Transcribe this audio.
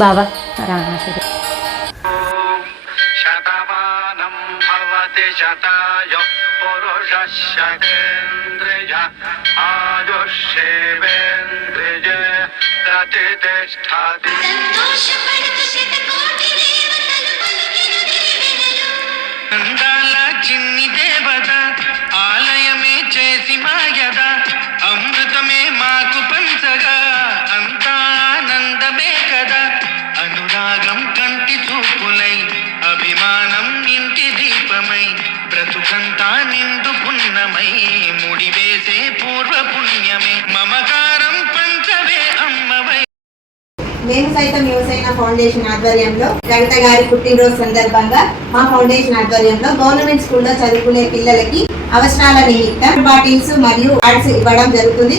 బాబా రామాశరి శతమానం భవతి శతాయు పురుషశతేంద్రియ ఆయుష్యేవేంద్రియ ప్రతిష్టతి. అందాల చిన్ని దేవత ఆలయమే చేసి మాయద అమృతమే మాకు పంచగా అంతా ఆనందమే కదా. అనురాగం కంటి చూపులై అభిమానం ఇంటి దీపమై బ్రతుకంతా నిండు పుణ్యమై ముడివేసే పూర్వ పుణ్యమే మమకారం పంచవే అమ్మవై. మేము సైతం యువసేన ఫౌండేషన్ ఆధ్వర్యంలో కవిత గారి పుట్టినరోజు సందర్భంగా మా ఫౌండేషన్ ఆధ్వర్యంలో గవర్నమెంట్ స్కూల్లో చదువుకునే పిల్లలకి అవసరాల నిమిత్తం బాటిల్స్ మరియు యాడ్స్ ఇవ్వడం జరుగుతుంది.